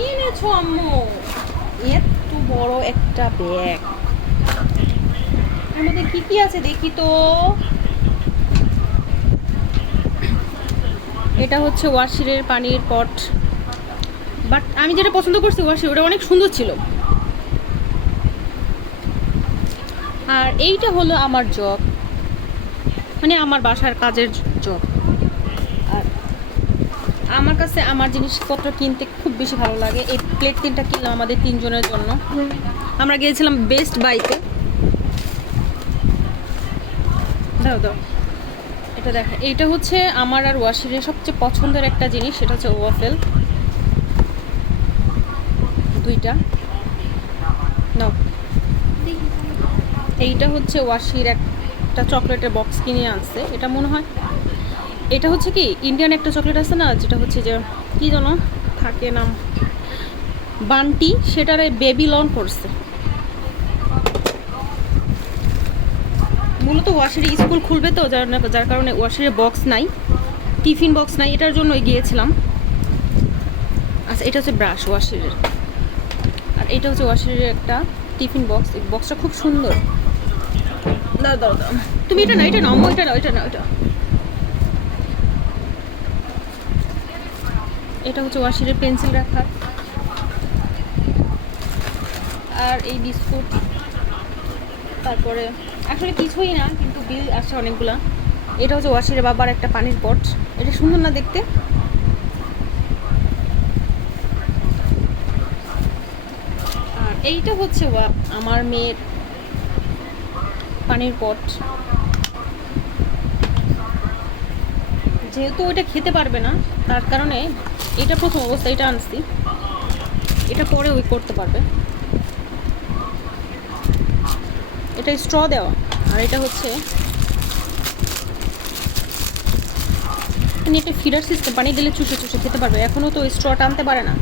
কি এনেছো আম্মু? এত বড় একটা ব্যাগ, এর মধ্যে কি কি আছে দেখি তো। এটা হচ্ছে ওয়াশিরের পানির পট, বাট আমি যেটা পছন্দ করছি ওয়াশির, ওটা অনেক সুন্দর ছিল। আর এইটা হলো আমার জগ, মানে আমার বাসার কাজের জগ। আর আমার কাছে আমার জিনিসপত্র কিনতে খুব বেশি ভালো লাগে। এই প্লেট 3টা কিনলাম আমাদের 3 জনের জন্য। আমরা গিয়েছিলাম বেস্ট বাইতে। দাও দাও, এটা দেখো, এইটা হচ্ছে আমার আর ওয়াশিরের সবচেয়ে পছন্দের একটা জিনিস, সেটা হচ্ছে ওয়াফেল। 2টা নাও। এইটা হচ্ছে ওয়াশির একটা চকলেটের বক্স কিনে আনছে। এটা মনে হয় এটা হচ্ছে কি ইন্ডিয়ান একটা চকলেট আছে না, যেটা হচ্ছে যে কি যেন থাকে নাম, বান্টি, সেটারে বেবি লন করছে। মূলত ওয়াশিরে স্কুল খুলবে তো, যার কারণে ওয়াশিরে বক্স নাই, টিফিন বক্স নাই, এটার জন্যই গিয়েছিলাম। আচ্ছা, এটা হচ্ছে ব্রাশ ওয়াশিরের, আর এটা হচ্ছে ওয়াশিরের একটা টিফিন বক্স। এই বক্সটা খুব সুন্দর। দাও দাও দাও, তুমি এটা না, এটা নাও, এটা নাও, এটা নাও, এটা। এটা হচ্ছে ওয়াশিরের পেন্সিল রাখার। আর এই বিস্কুট, তারপরে আসলে কিছুই না, কিন্তু বিল আসছে অনেকগুলা। এটা হচ্ছে ওয়াশিরের বাবার একটা পানির পট। এটা সুন্দর না দেখতে? আর এইটা হচ্ছে আমার মেয়ের পানির পট। যেহেতু ওইটা খেতে পারবে না, তার কারণে এটা প্রথম অবস্থা এটা আনছি, এটা পরে ওই করতে পারবে। এটা স্ট্র দেওয়া। আর এটা হচ্ছে একটা ফিডার সিস্টেম, পানি দিলে চুষে চুষে খেতে পারবে। এখনও তো স্ট্র টানতে পারে না।